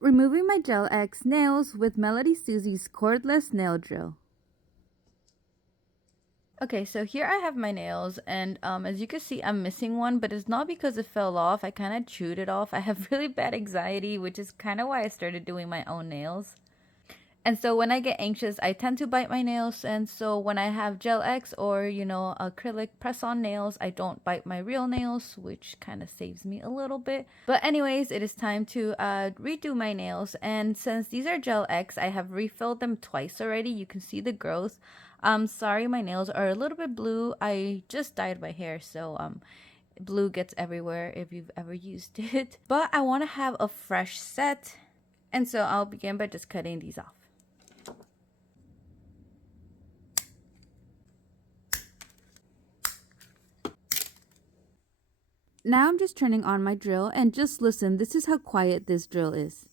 Removing my Gel X nails with Melody Susie's cordless nail drill. Okay, so here I have my nails, and as you can see, I'm missing one, but it's not because it fell off. I kind of chewed it off. I have really bad anxiety, which is kind of why I started doing my own nails. And so when I get anxious, I tend to bite my nails. And so when I have Gel X or, acrylic press-on nails, I don't bite my real nails, which kind of saves me a little bit. But anyways, it is time to redo my nails. And since these are Gel X, I have refilled them twice already. You can see the growth. Sorry, my nails are a little bit blue. I just dyed my hair, so blue gets everywhere if you've ever used it. But I want to have a fresh set. And so I'll begin by just cutting these off. Now I'm just turning on my drill, and just listen, this is how quiet this drill is.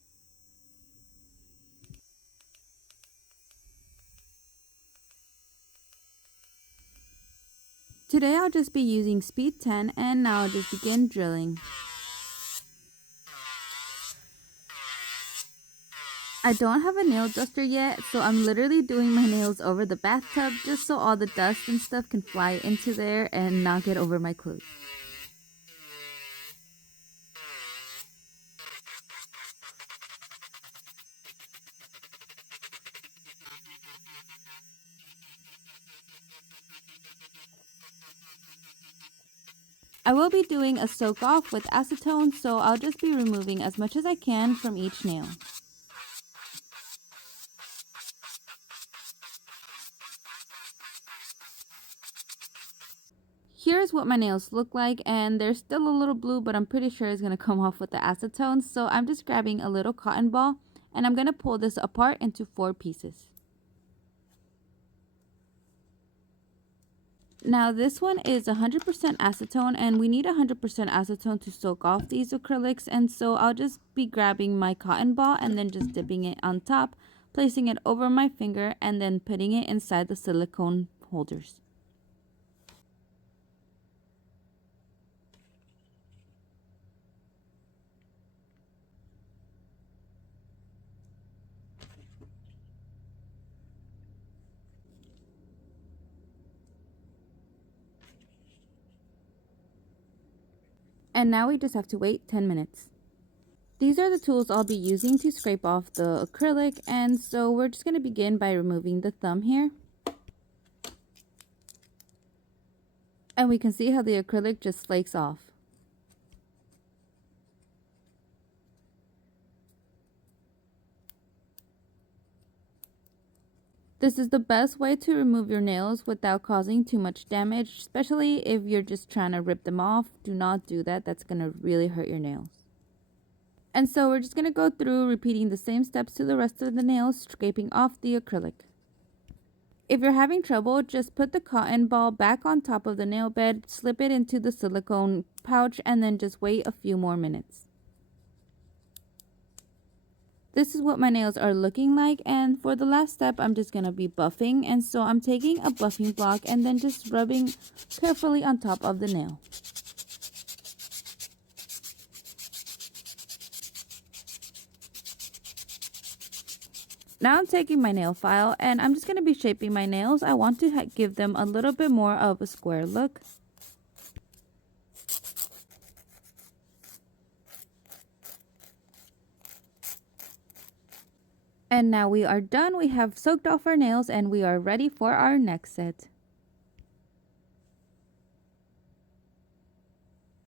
Today I'll just be using speed 10, and now I'll just begin drilling. I don't have a nail duster yet, so I'm literally doing my nails over the bathtub just so all the dust and stuff can fly into there and not get over my clothes. I will be doing a soak off with acetone, so I'll just be removing as much as I can from each nail. Here's what my nails look like, and they're still a little blue, but I'm pretty sure it's going to come off with the acetone. So I'm just grabbing a little cotton ball, and I'm going to pull this apart into 4 pieces. Now this one is 100% acetone, and we need 100% acetone to soak off these acrylics, and so I'll just be grabbing my cotton ball and then just dipping it on top, placing it over my finger, and then putting it inside the silicone holders. And now we just have to wait 10 minutes. These are the tools I'll be using to scrape off the acrylic, and so we're just going to begin by removing the thumb here. And we can see how the acrylic just flakes off. This is the best way to remove your nails without causing too much damage, especially if you're just trying to rip them off. Do not do that. That's going to really hurt your nails. And so we're just going to go through repeating the same steps to the rest of the nails, scraping off the acrylic. If you're having trouble, just put the cotton ball back on top of the nail bed, slip it into the silicone pouch, and then just wait a few more minutes. This is what my nails are looking like, and for the last step I'm just going to be buffing, and so I'm taking a buffing block and then just rubbing carefully on top of the nail. Now I'm taking my nail file and I'm just going to be shaping my nails. I want to give them a little bit more of a square look. And now we are done. We have soaked off our nails and we are ready for our next set.